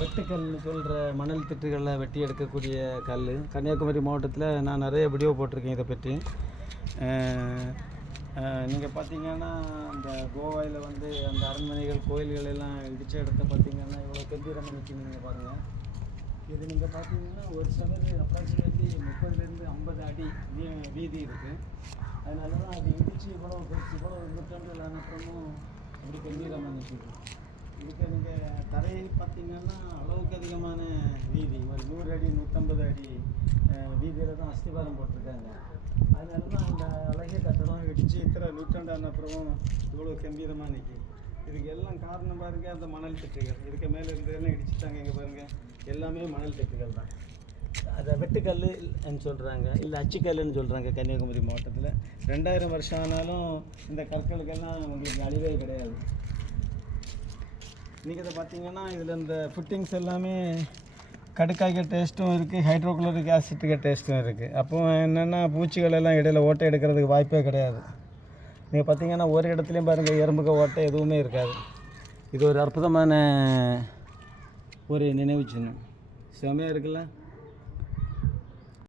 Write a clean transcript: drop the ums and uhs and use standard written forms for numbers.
வெட்டுக்கல்னு சொல்கிற மணல் திட்டுகளில் வெட்டி எடுக்கக்கூடிய கல். கன்னியாகுமரி மாவட்டத்தில் நான் நிறைய வீடியோ போட்டிருக்கேன் இதை பற்றி. நீங்கள் பார்த்தீங்கன்னா அந்த கோவாயில் வந்து அந்த அரண்மனைகள் கோயில்கள் எல்லாம் இடித்த இடத்த பார்த்தீங்கன்னா இவ்வளோ கம்பீரமாக நிற்கிது. நீங்கள் பாருங்கள், இது நீங்கள் பார்த்தீங்கன்னா ஒரு சதுர அப்ராக்சிமேட்லி 30லேருந்து 50 அடி வீதி இருக்குது. அதனால தான் அது இடித்து இவ்வளோ நூற்றாண்டுகள் அப்புறமும் அப்படி கம்பீரமாக நிற்கிது. இதுக்கு நீங்கள் தரையை பார்த்தீங்கன்னா அளவுக்கு அதிகமான வீதி, ஒரு 100 அடி 150 அடி வீதியில் தான் அஸ்திவாரம் போட்டிருக்காங்க. அதனால தான் அந்த அழகிய கட்டடம் இடித்து இத்தனை நூற்றாண்டான அப்புறமும் இவ்வளோ கம்பீரமாக நிற்கிது. இதுக்கு எல்லாம் காரணம் பாருங்கள், அந்த மணல் திட்டுகள். இதுக்கு மேலே இருந்ததெல்லாம் இடிச்சுட்டாங்க. இங்கே பாருங்கள், எல்லாமே மணல் திட்டுகள் தான். அதை வெட்டுக்கல்லுன்னு சொல்கிறாங்க, இல்லை அச்சுக்கல்லுன்னு சொல்கிறாங்க. கன்னியாகுமரி மாவட்டத்தில் 2000 வருஷம் ஆனாலும் இந்த கற்களுக்கெல்லாம் உங்களுக்கு அழிவே கிடையாது. நீங்கள் இதை பார்த்தீங்கன்னா இதில் இந்த ஃபிட்டிங்ஸ் எல்லாமே கடுக்காய்க்க டேஸ்ட்டும் இருக்குது, ஹைட்ரோக்ளோரிக் ஆசிட்டுக்கு டேஸ்ட்டும் இருக்குது. அப்போ என்னென்னா பூச்சிகள் எல்லாம் இடையில் ஓட்டை எடுக்கிறதுக்கு வாய்ப்பே கிடையாது. நீங்கள் பார்த்தீங்கன்னா ஒரு இடத்துலையும் பாருங்கள், எறும்புக்கு ஓட்டை எதுவுமே இருக்காது. இது ஒரு அற்புதமான ஒரு நினைவு சின்னம். செமையாக இருக்குல்ல.